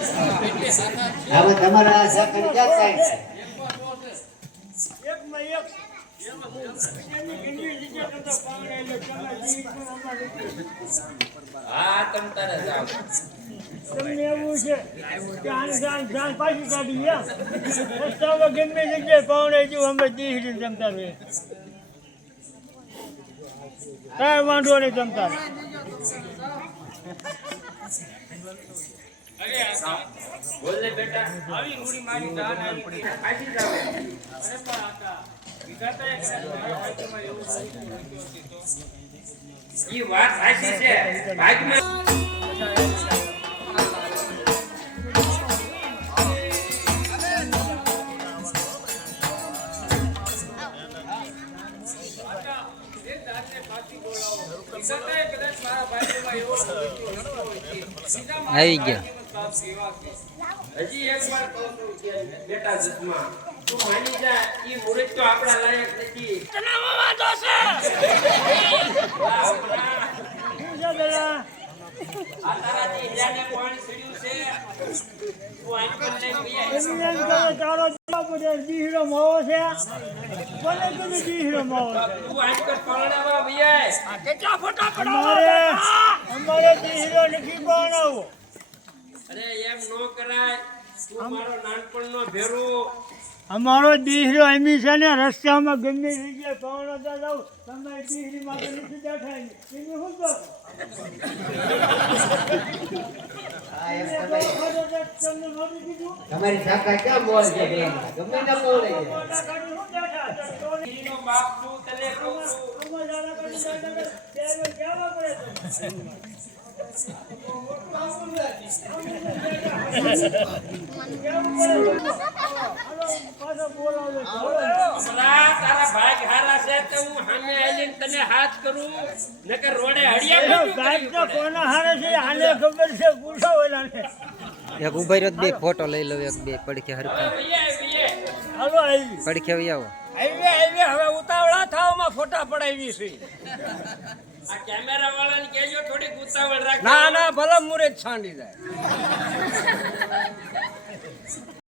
હવે તમારા આ સાકર ક્યાં થાય છે? હા તમ તારે જાવ તમને એવું છે કે આને જાન પાછી કાઢી ગયા રસ્તામાં ગમે જગ્યાએ પાવડે જો અમે દીહરી જમતા રહે કાંઈ વાંધો નહીં જમતા બોલ ને બેટા આવી રૂડી મારી જાન આવી પડી આજી જાવ અરે પણ આકા વિગાતા એક ભાગ્યમાં એવું ઈ વાત સાચી છે ભાગ્યમાં આવી ગયા હજી એક વાર કહું છું કે બેટા જતમાં તું માની જા ઈ મુરત તો આપડા લાયક નથી તને વાંધો છે આ તારાથી જાને પાણી છડ્યું છે તું આંકલ ને પીયા તારો જવાબ દીહરો માવો છે બોલે કે દીહરો માવો છે તું આંકલ પાળાવા ભૈયા કેટલા ફોટા અમારે દીહરો નથી બનાવો અરે એમ નો કરાય તું મારો નાનપણનો ભેરો અમારો દીહરો હંમેશા ને રસ્તામાં ગમે જગ્યાએ પાવડો જાવ તમારી દીહરી માટે નથી બેઠા એને શું કરો તમારી સાકર ક્યાં બોલ છે બેન? ગમે ના બોલે છે. દીકરીનો બાપ તું તને કહું છું તારા ભાગ હારા છે તો હું સામે આવીને તને હાથ કરું નકર રોડે હડિયા કોના હારે છે આને ખબર છે પૂછો ઓલાને એક ઉભા રહ્યો બે ફોટો લઈ લઉં એક બે પડખે હરખા હાલો આવી પડખે આવી આવો હવે ઉતાવળા થાવમાં ફોટા પડાવી છે આ કેમેરા વાળાને કહેજો થોડી ઉતાવળ રાખ ના ભલે મુરે છાંડી જાય